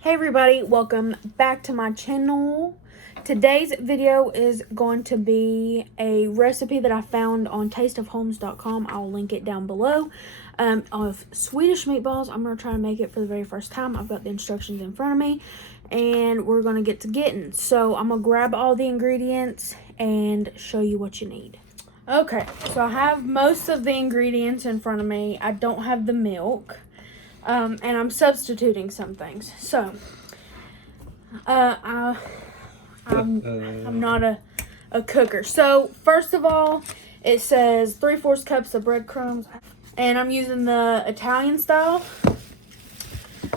Hey everybody, welcome back to my channel. Today's video is going to be a recipe that I found on tasteofhomes.com. I'll link it down below, of Swedish meatballs. I'm going to try to make it for the very first time. I've got the instructions in front of me and we're going to get to getting. So I'm going to grab all the ingredients and show you what you need. Okay, so I have most of the ingredients in front of me. I don't have the milk. And I'm substituting some things. So, I'm not a cooker. So, first of all, it says 3/4 cups of breadcrumbs. And I'm using the Italian style.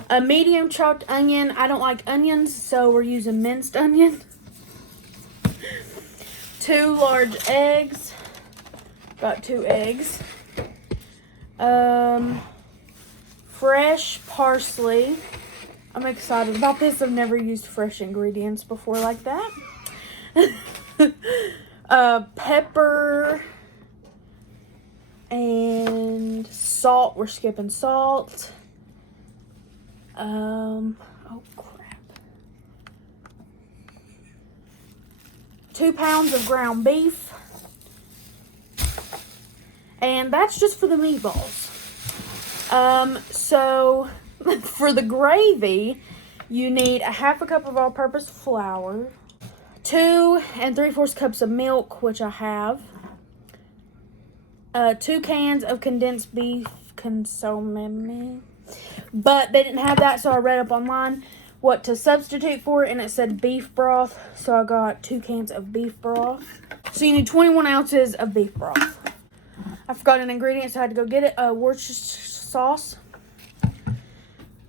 A medium chopped onion. I don't like onions, so we're using minced onion. 2 large eggs. Got 2 eggs. Fresh parsley. I'm excited about this. I've never used fresh ingredients before like that. Pepper and salt. We're skipping salt. Oh crap. 2 pounds of ground beef. And that's just for the meatballs. So for the gravy, you need a 1/2 cup of all-purpose flour, 2 3/4 cups of milk, which I have, 2 cans of condensed beef consomme, but they didn't have that, so I read up online what to substitute for it, and it said beef broth, so I got 2 cans of beef broth. So you need 21 ounces of beef broth. I forgot an ingredient, so I had to go get it. Worcestershire sauce,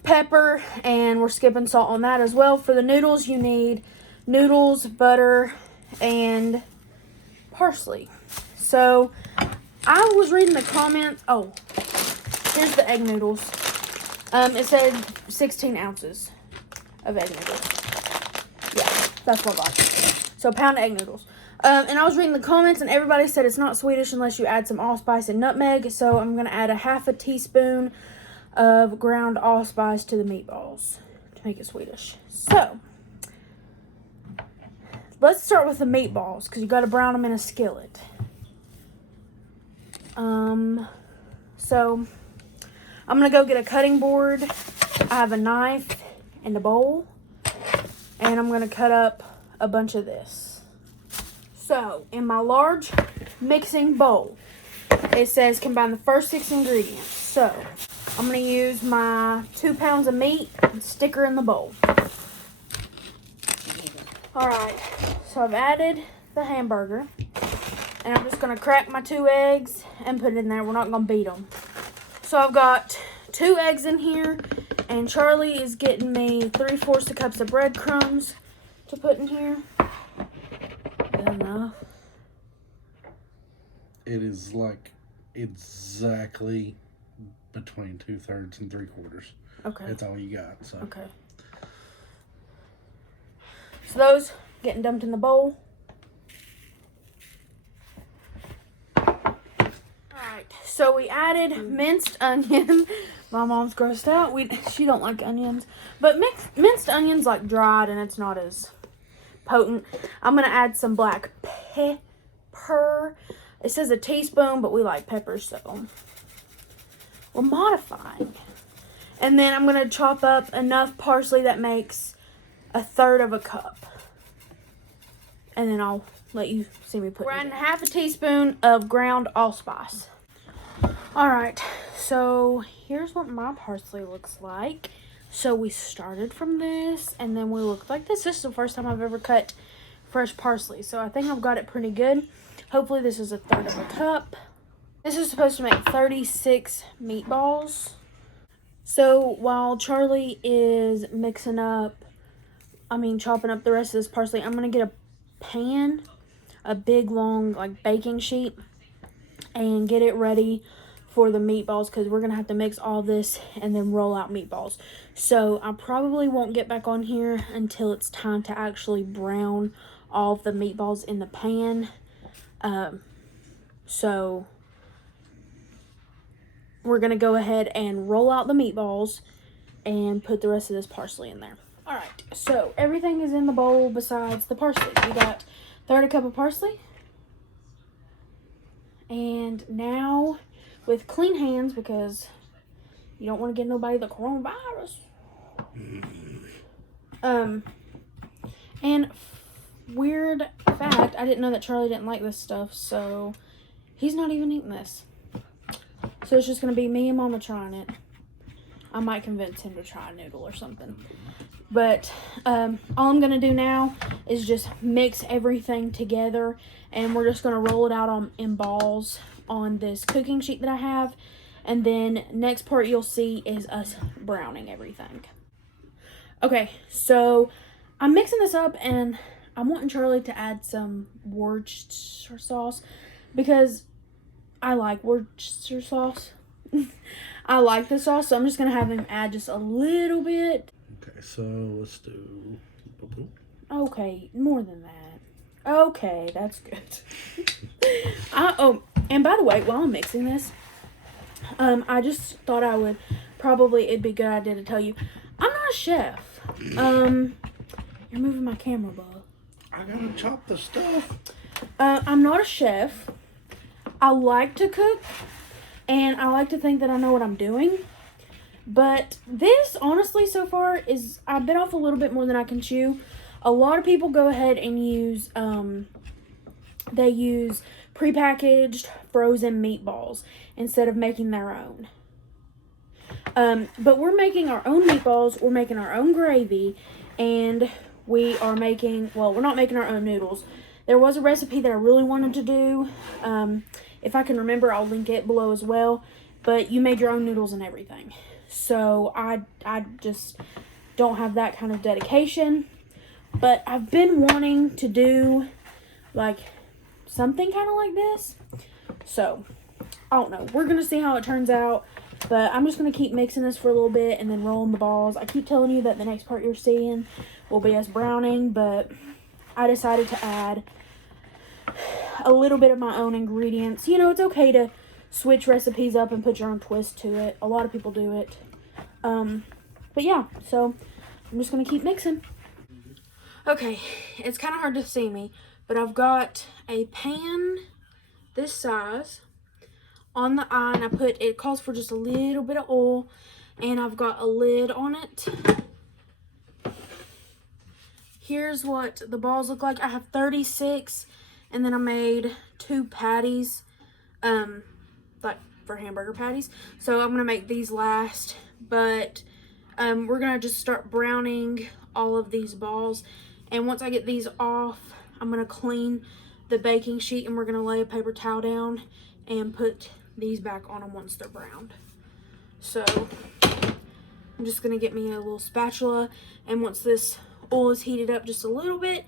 pepper, and we're skipping salt on that as well. For the noodles, you need noodles, butter, and parsley. So I was reading the comments. Oh, here's the egg noodles. It said 16 ounces of egg noodles. Yeah, that's what I got. So a pound of egg noodles. And I was reading the comments, and everybody said it's not Swedish unless you add some allspice and nutmeg. So I'm going to add a 1/2 teaspoon of ground allspice to the meatballs to make it Swedish. So let's start with the meatballs, because you got to brown them in a skillet. So I'm going to go get a cutting board. I have a knife and a bowl, and I'm going to cut up a bunch of this. So, in my large mixing bowl, it says combine the first 6 ingredients. So, I'm going to use my 2 pounds of meat and stick her in the bowl. Alright, so I've added the hamburger. And I'm just going to crack my 2 eggs and put it in there. We're not going to beat them. So, I've got 2 eggs in here. And Charlie is getting me 3/4 cups of breadcrumbs to put in here. Enough. It is like exactly between 2/3 and 3/4. Okay. That's all you got. So. Okay. So those getting dumped in the bowl. Alright, so we added minced onion. My mom's grossed out. She don't like onions. But minced onions like dried, and it's not as potent. I'm going to add some black pepper. It says a teaspoon, but we like peppers, so we're modifying. And then I'm going to chop up enough parsley that makes 1/3 cup. And then I'll let you see me put it. We're adding 1/2 teaspoon of ground allspice. Alright, so here's what my parsley looks like. So we started from this, and then we looked like this. This is the first time I've ever cut fresh parsley, so I think I've got it pretty good. Hopefully this is 1/3 cup. This is supposed to make 36 meatballs. So while Charlie is chopping up the rest of this parsley, I'm going to get a pan, a big long like baking sheet, and get it ready for the meatballs, because we're going to have to mix all this and then roll out meatballs. So I probably won't get back on here until it's time to actually brown all of the meatballs in the pan. So we're going to go ahead and roll out the meatballs, and put the rest of this parsley in there. All right, so everything is in the bowl besides the parsley. We got 1/3 cup of parsley. And now, with clean hands, because you don't want to get nobody the coronavirus. And weird fact, I didn't know that Charlie didn't like this stuff, so he's not even eating this. So it's just going to be me and Mama trying it. I might convince him to try a noodle or something. But all I'm going to do now is just mix everything together, and we're just going to roll it out in balls on this cooking sheet that I have. And then next part you'll see is us browning everything. Okay, so I'm mixing this up, and I'm wanting Charlie to add some Worcestershire sauce because I like Worcestershire sauce. I like the sauce, so I'm just going to have him add just a little bit. Okay, so let's do... Okay, more than that. Okay, that's good. Oh, and by the way, while I'm mixing this, I just thought it'd be a good idea to tell you, I'm not a chef. You're moving my camera, bud. I gotta chop the stuff. I'm not a chef. I like to cook, and I like to think that I know what I'm doing. But this, honestly, so far, I bit off a little bit more than I can chew. A lot of people go ahead and use, they use prepackaged frozen meatballs instead of making their own. But we're making our own meatballs, we're making our own gravy, and we're not making our own noodles. There was a recipe that I really wanted to do. If I can remember, I'll link it below as well. But you made your own noodles and everything. So I just don't have that kind of dedication. But I've been wanting to do like something kind of like this. So I don't know. We're going to see how it turns out. But I'm just going to keep mixing this for a little bit and then rolling the balls. I keep telling you that the next part you're seeing will be us browning. But I decided to add a little bit of my own ingredients. You know, it's okay to switch recipes up and put your own twist to it. A lot of people do it. But yeah, so I'm just going to keep mixing. Okay, it's kind of hard to see me, but I've got a pan this size on the eye, and it calls for just a little bit of oil, and I've got a lid on it. Here's what the balls look like. I have 36, and then I made 2 patties, like for hamburger patties. So I'm gonna make these last, but we're gonna just start browning all of these balls. And once I get these off, I'm gonna clean the baking sheet, and we're gonna lay a paper towel down and put these back on them once they're browned. So I'm just gonna get me a little spatula, and once this oil is heated up just a little bit,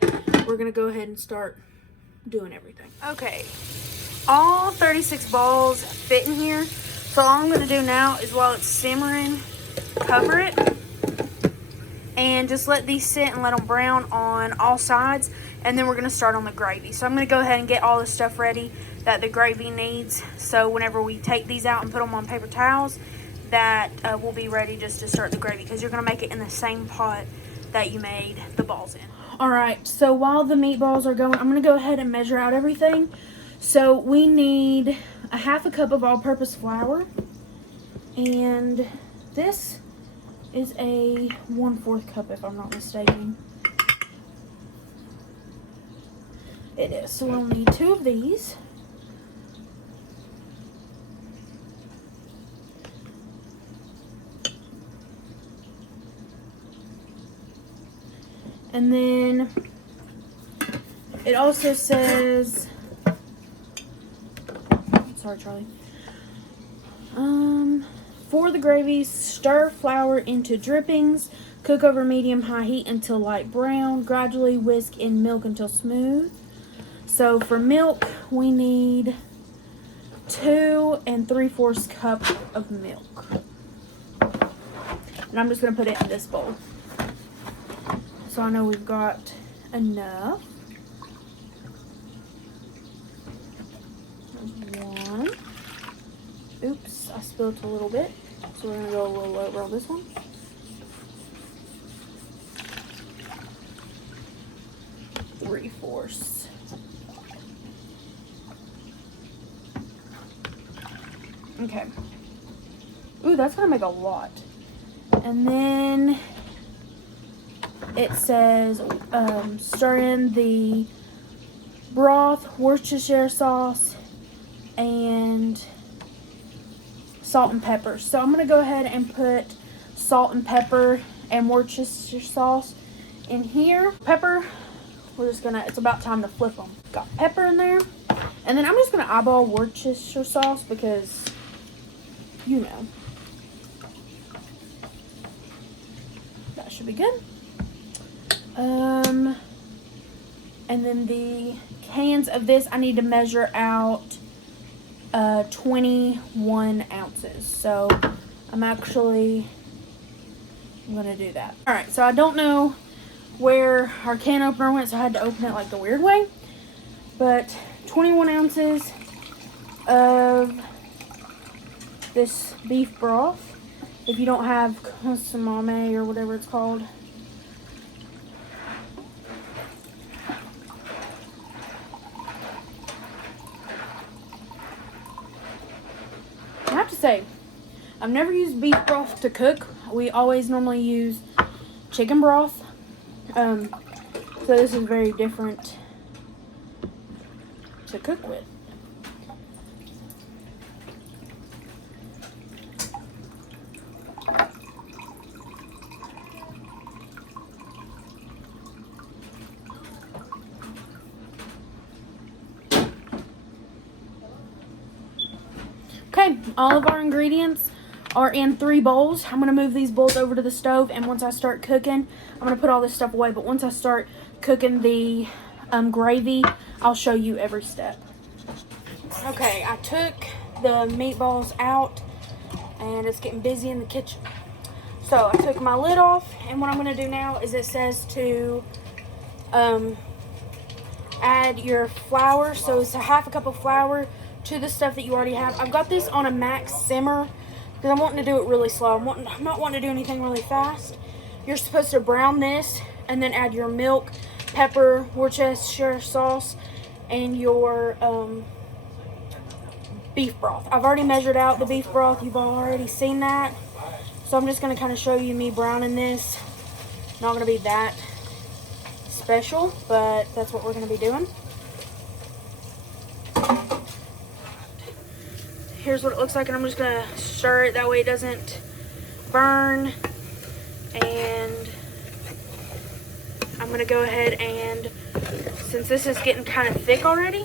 we're gonna go ahead and start doing everything. Okay, all 36 balls fit in here. So all I'm gonna do now is, while it's simmering, cover it and just let these sit and let them brown on all sides, and then we're gonna start on the gravy. So I'm gonna go ahead and get all the stuff ready that the gravy needs, so whenever we take these out and put them on paper towels, that we'll be ready just to start the gravy, because you're gonna make it in the same pot that you made the balls in. All right, so while the meatballs are going, I'm gonna go ahead and measure out everything. So we need a 1/2 cup of all-purpose flour, and this is a 1/4 cup, if I'm not mistaken. It is. So we'll need 2 of these. And then it also says, sorry, Charlie. For the gravy, stir flour into drippings. Cook over medium-high heat until light brown. Gradually whisk in milk until smooth. So for milk, we need 2 3/4 cup of milk. And I'm just going to put it in this bowl, so I know we've got enough. There's 1. Oops, I spilled a little bit, so we're going to go a little over on this one. 3/4. Okay. Ooh, that's gonna make a lot. And then it says stir in the broth, Worcestershire sauce, and salt and pepper. So I'm gonna go ahead and put salt and pepper and Worcestershire sauce in here. Pepper, we're just gonna, it's about time to flip them. Got pepper in there. And then I'm just gonna eyeball Worcestershire sauce because, you know, that should be good. And then the cans of this, I need to measure out 21 ounces. So I'm gonna do that. All right, so I don't know where our can opener went, so I had to open it like the weird way. But 21 ounces of this beef broth. If you don't have consommé or whatever it's called. I have to say, I've never used beef broth to cook. We always normally use chicken broth. So this is very different to cook with. Okay, all of our ingredients are in 3 bowls. I'm going to move these bowls over to the stove, and once I start cooking, I'm going to put all this stuff away, but once I start cooking the gravy, I'll show you every step. Okay, I took the meatballs out, and it's getting busy in the kitchen. So I took my lid off, and what I'm going to do now is it says to add your flour. So it's a 1/2 cup of flour to the stuff that you already have. I've got this on a max simmer because I'm wanting to do it really slow. I'm not wanting to do anything really fast. You're supposed to brown this and then add your milk, pepper, Worcestershire sauce, and your beef broth. I've already measured out the beef broth. You've already seen that. So I'm just going to kind of show you me browning this. Not going to be that special, but that's what we're going to be doing. Here's what it looks like, and I'm just going to stir it that way it doesn't burn. And I'm going to go ahead and, since this is getting kind of thick already,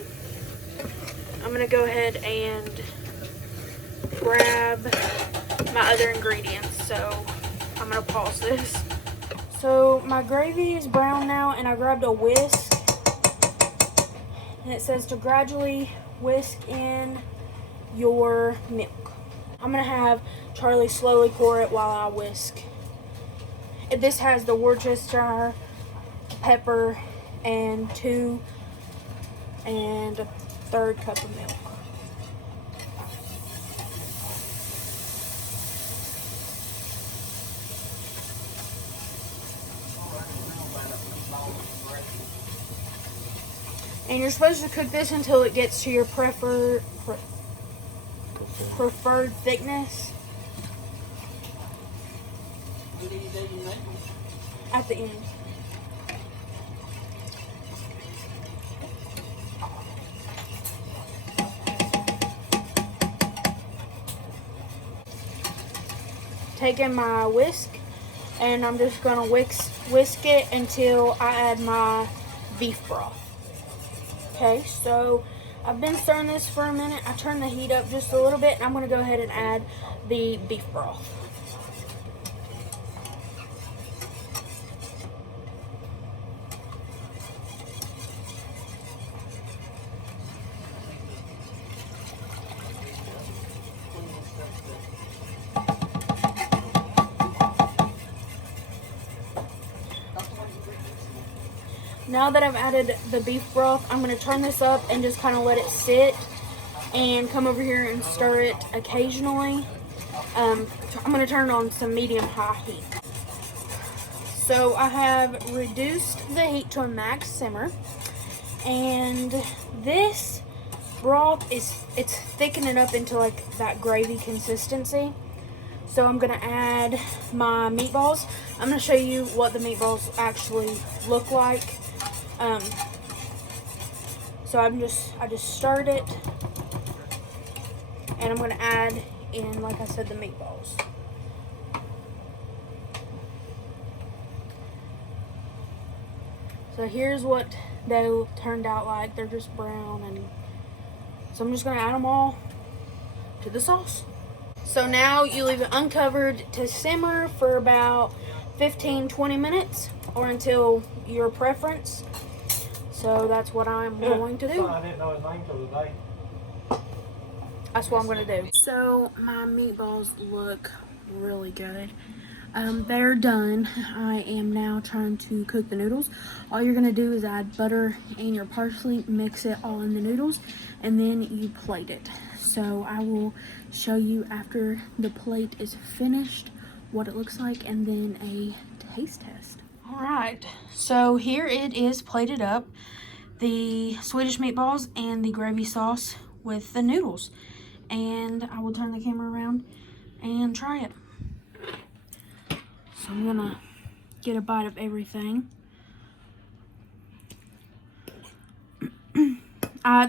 I'm going to go ahead and grab my other ingredients. So I'm going to pause this. So my gravy is brown now, and I grabbed a whisk, and it says to gradually whisk in your milk. I'm going to have Charlie slowly pour it while I whisk. This has the Worcestershire pepper and 2 1/3 cup of milk. And you're supposed to cook this until it gets to your preferred thickness. At the end. Taking my whisk, and I'm just gonna whisk it until I add my beef broth. Okay, so I've been stirring this for a minute. I turned the heat up just a little bit, and I'm gonna go ahead and add the beef broth. Now that I've added the beef broth, I'm going to turn this up and just kind of let it sit and come over here and stir it occasionally. I'm going to turn it on some medium-high heat. So I have reduced the heat to a max simmer. And this broth it's thickening up into like that gravy consistency. So I'm gonna add my meatballs. I'm gonna show you what the meatballs actually look like. So I just stirred it, and I'm gonna add in, like I said, the meatballs. So here's what they turned out like. They're just brown, and so I'm just gonna add them all to the sauce. So now you leave it uncovered to simmer for about 15-20 minutes, or until your preference. So that's what I'm going to do. I didn't know his name till today. That's what I'm going to do. So my meatballs look really good. They're done. I am now trying to cook the noodles. All you're going to do is add butter and your parsley, mix it all in the noodles, and then you plate it. So I will show you after the plate is finished what it looks like, and then a taste test. All right, so here it is plated up. The Swedish meatballs and the gravy sauce with the noodles. And I will turn the camera around and try it. So I'm gonna get a bite of everything.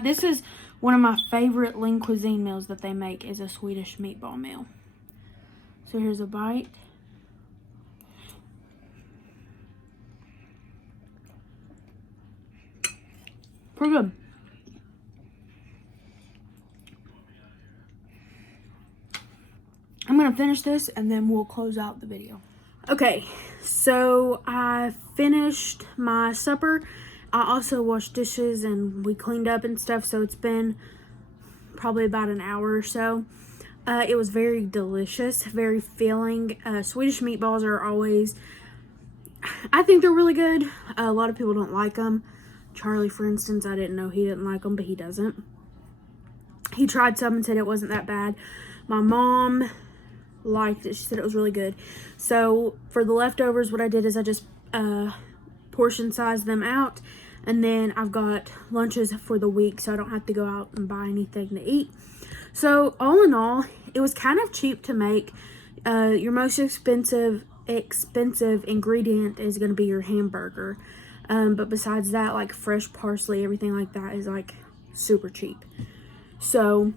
This is one of my favorite lean cuisine meals that they make, is a Swedish meatball meal. So here's a bite. Pretty good. I'm gonna finish this and then we'll close out the video. Okay, so I finished my supper. I also washed dishes and we cleaned up and stuff, so it's been probably about an hour or so. It was very delicious, very filling. Swedish meatballs are always, I think they're really good. A lot of people don't like them. Charlie, for instance, I didn't know he didn't like them, but he doesn't. He tried some and said it wasn't that bad. My mom liked it. She said it was really good. So for the leftovers, what I did is I just portion sized them out, and then I've got lunches for the week, so I don't have to go out and buy anything to eat. So all in all, it was kind of cheap to make. Your most expensive ingredient is going to be your hamburger. But besides that, like fresh parsley, everything like that is like super cheap. So,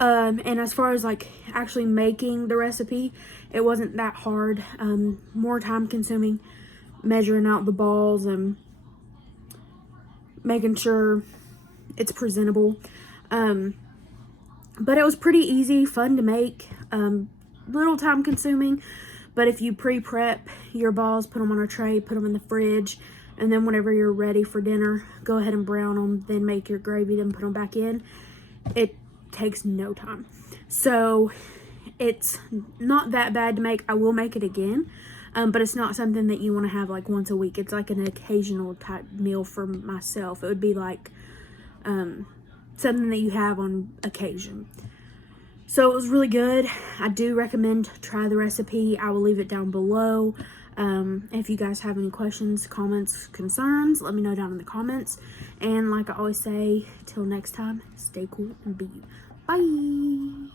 and as far as like actually making the recipe, it wasn't that hard. More time consuming, measuring out the balls and making sure it's presentable. But it was pretty easy, fun to make, little time consuming. But if you pre-prep your balls, put them on a tray, put them in the fridge, and then whenever you're ready for dinner, go ahead and brown them, then make your gravy, then put them back in. It takes no time. So it's not that bad to make. I will make it again, but it's not something that you want to have like once a week. It's like an occasional type meal for myself. It would be like something that you have on occasion. So it was really good. I do recommend try the recipe. I will leave it down below. If you guys have any questions, comments, concerns, let me know down in the comments. And like I always say, till next time, stay cool and be you. Bye.